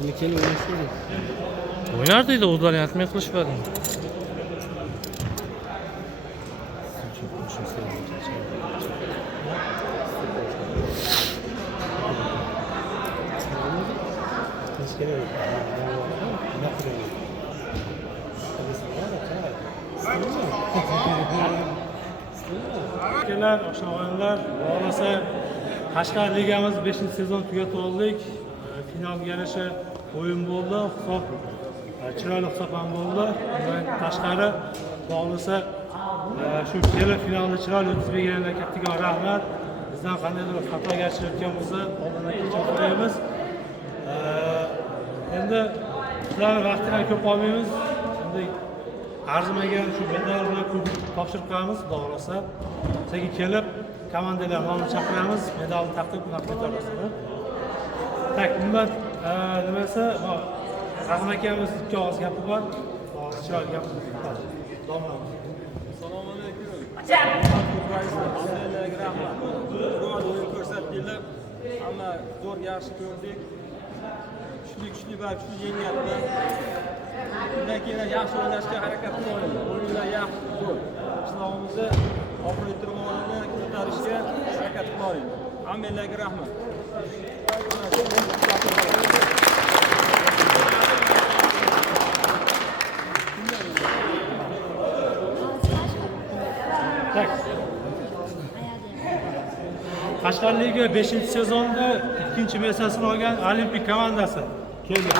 Keyin o'ynashdi. O'ynardıydı o'zlari yatmay qilishmadi. Askalar, oshnaxonlar, bo'lmasa Qashqar ligamiz 5-sezon tugatib oldik. Finalga yarasha o'yin bo'ldi. Hisob chiroyli hisob ham bo'ldi. Undan tashqari bo'lmasa shu kela finalda chiroyli o'tkazib berganlarga kattaga rahmat. Bizdan qandaydir xatogarchilik o'tgan bo'lsa, oldindan kechirim so'raymiz. Endi sizlarning vaqtini ko'p olmaymiz. Endi arzimagan shu medal bilan kubok topshirib qo'yamiz, xudo xolasa. Sizga kelib komandalar nomini chaqiramiz, medalni taqdim qilib olasizlar. Tak, umuman nimasi, Rahmat akamiz ikki og'iz gapi bor. Chiroyli gap. Assalomu alaykum. Hammalarga rahmat. Zo'r o'yin ko'rsatdinglar. Hamma zo'r yaxshi ko'rdik. Kuchli va kuchli yengildi. Undan keyin yaxshi o'ynashga harakat qilaylik. O'yinlar yaxshi zo'r. Qishlog'imizni oxirgi o'yinni ko'tarishga harakat qilaylik. Hammalarga rahmat. Qashqar Ligi 5-sezonda 2-messasini olgan Olimpik komandasi keldi.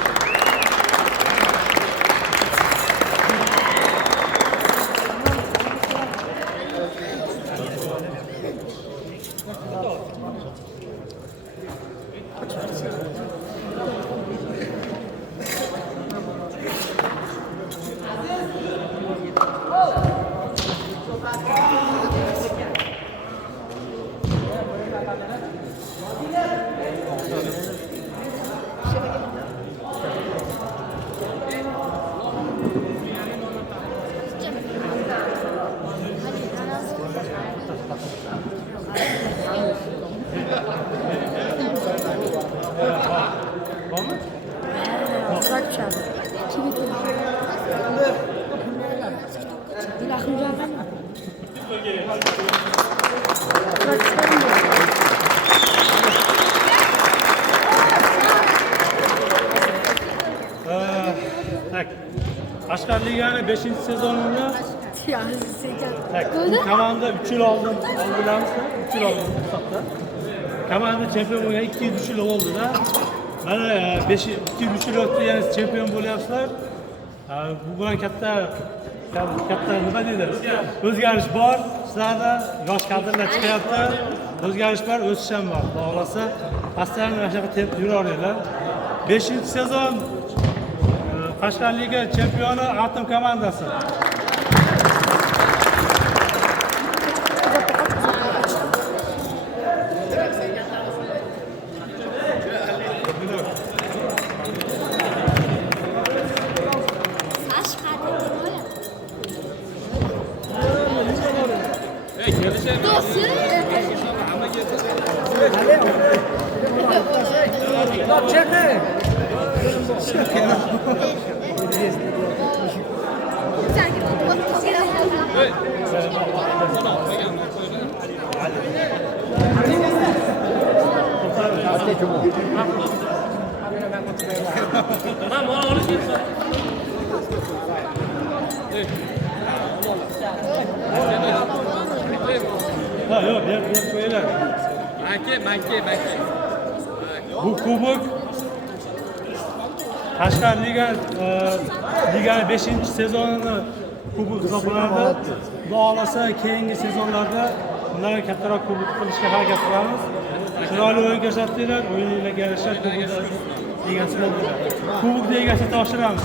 Qashqar Ligining 5-sezonini komanda 3 yil oldin oldilarmiz, 3 yil oldin hisobda. Komanda chempion bo'lgan 2 yil 3 yil oldida. Mana 2 yil 3 yil o'tdi, ya'ni chempion bo'lyapsizlar. Bu bilan katta nima deydi? O'zgarish bor. Sizlarda yosh kadrlar chiqyapti. O'zgarish bor, o'sish ham bor. Xudo xolasa, pastdan mana shunaqa tep yuraveringlar. 5-sezon Qashqar Ligi chempioni Atom komandasi. Yok, böyle. Bu kubok Qashqar Ligining 5-sezonini kubok hisoblanadi. Xudo xolasa keyingi sezonlarda ularga kattaroq kubok qilishga harakat qilamiz. Chiroyli o'yin ko'rsatdinglar, o'yinlarga yarasha kubokni egasini topshiramiz.